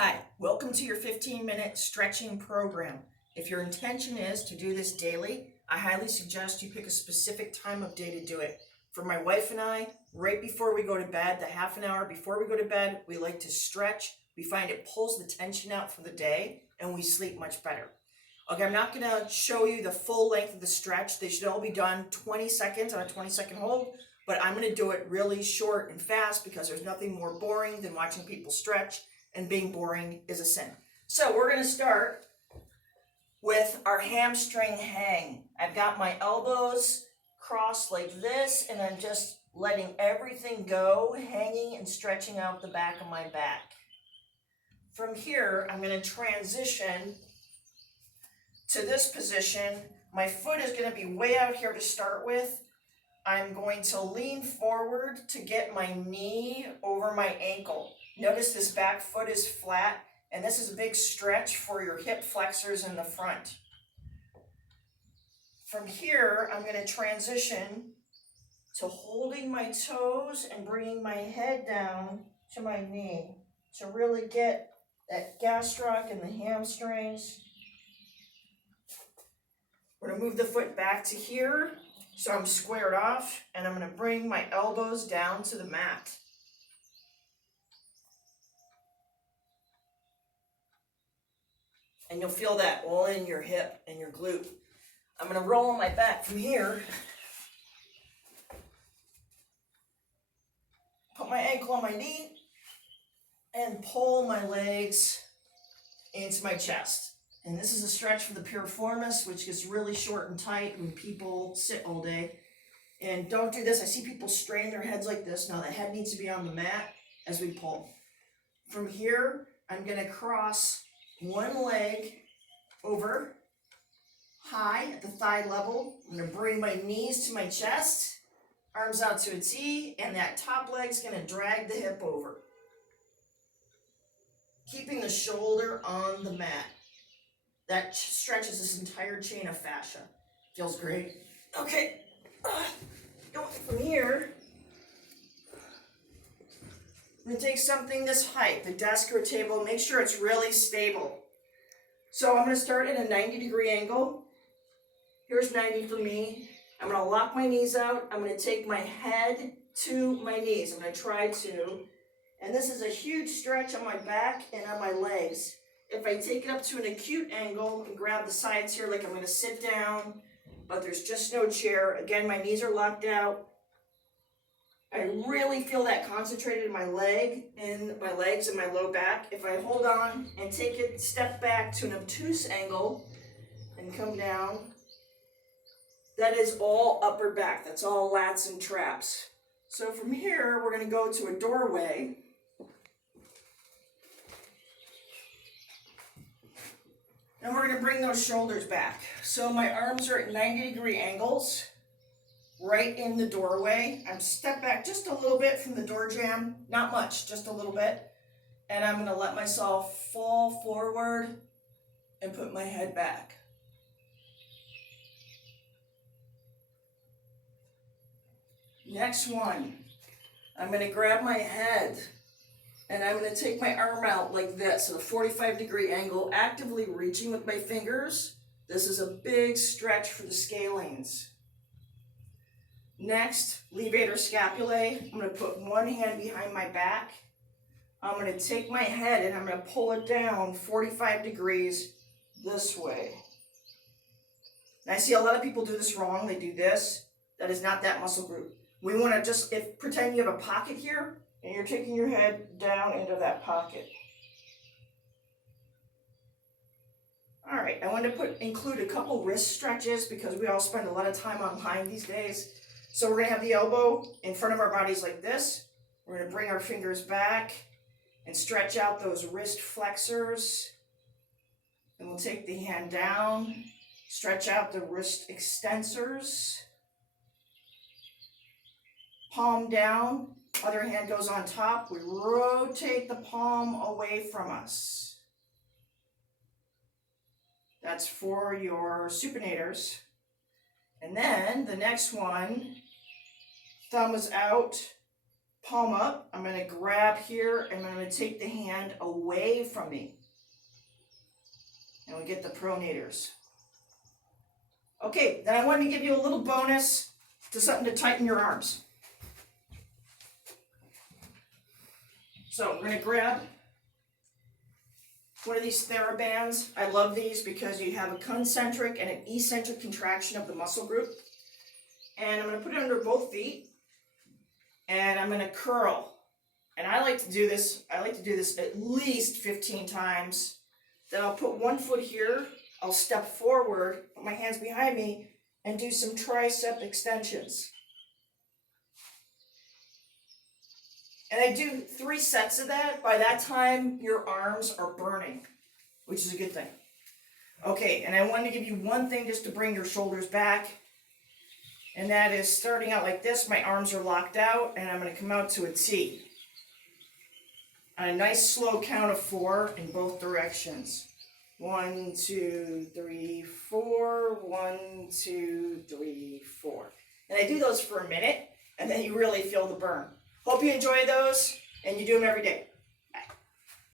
Hi, welcome to your 15-minute stretching program. If your intention is to do this daily, I highly suggest you pick a specific time of day to do it. For my wife and I, right before we go to bed, the half an hour before we go to bed, we like to stretch. We find it pulls the tension out for the day and we sleep much better. Okay, I'm not gonna show you the full length of the stretch. They should all be done 20 seconds on a 20-second hold, but I'm gonna do it really short and fast because there's nothing more boring than watching people stretch, and being boring is a sin. So we're gonna start with our hamstring hang. I've got my elbows crossed like this, and I'm just letting everything go, hanging and stretching out the back of my back. From here, I'm gonna transition to this position. My foot is gonna be way out here to start with. I'm going to lean forward to get my knee over my ankle. Notice this back foot is flat, and this is a big stretch for your hip flexors in the front. From here, I'm going to transition to holding my toes and bringing my head down to my knee to really get that gastroc and the hamstrings. We're going to move the foot back to here, so I'm squared off, and I'm going to bring my elbows down to the mat. And you'll feel that all in your hip and your glute. I'm going to roll on my back from here. Put my ankle on my knee and pull my legs into my chest. And this is a stretch for the piriformis, which gets really short and tight when people sit all day. And don't do this. I see people strain their heads like this. Now the head needs to be on the mat as we pull. From here, I'm going to cross one leg over high at the thigh level. I'm going to bring my knees to my chest, arms out to a T, and that top leg's going to drag the hip over. Keeping the shoulder on the mat. That stretches this entire chain of fascia. Feels great. Okay, going from here, I'm going to take something this height, the desk or table, make sure it's really stable. So I'm going to start at a 90-degree angle. Here's 90 for me. I'm going to lock my knees out. I'm going to take my head to my knees. I'm going to try to. And this is a huge stretch on my back and on my legs. If I take it up to an acute angle and grab the sides here like I'm going to sit down, but there's just no chair. Again, my knees are locked out. I really feel that concentrated in my legs and my low back. If I hold on and take it, step back to an obtuse angle and come down, that is all upper back. That's all lats and traps. So from here, we're going to go to a doorway. And we're going to bring those shoulders back. So my arms are at 90-degree angles, right in the doorway. I'm step back just a little bit from the door jamb, not much, just a little bit. And I'm going to let myself fall forward and put my head back. Next one, I'm going to grab my head and I'm going to take my arm out like this at a 45-degree angle, actively reaching with my fingers. This is a big stretch for the scalenes. Next, levator scapulae. I'm going to put one hand behind my back. I'm going to take my head and I'm going to pull it down 45 degrees this way. And I see a lot of people do this wrong. They do this. That is not that muscle group. We want to just pretend you have a pocket here and you're taking your head down into that pocket. All right, I want to include a couple wrist stretches because we all spend a lot of time online these days. So we're going to have the elbow in front of our bodies like this. We're going to bring our fingers back and stretch out those wrist flexors. And we'll take the hand down, stretch out the wrist extensors. Palm down, other hand goes on top. We rotate the palm away from us. That's for your supinators. And then the next one, thumb is out, palm up. I'm gonna grab here and I'm gonna take the hand away from me. And we get the pronators. Okay, then I wanted to give you a little bonus to something to tighten your arms. So we're gonna grab one of these TheraBands. I love these because you have a concentric and an eccentric contraction of the muscle group. And I'm gonna put it under both feet and I'm gonna curl. And I like to do this at least 15 times. Then I'll put one foot here, I'll step forward, put my hands behind me, and do some tricep extensions. And I do 3 sets of that. By that time, your arms are burning, which is a good thing. Okay, and I wanted to give you one thing just to bring your shoulders back. And that is starting out like this, my arms are locked out, and I'm gonna come out to a T. On a nice slow count of 4 in both directions. 1, 2, 3, 4, 1, 2, 3, 4. And I do those for a minute, and then you really feel the burn. Hope you enjoy those, and you do them every day.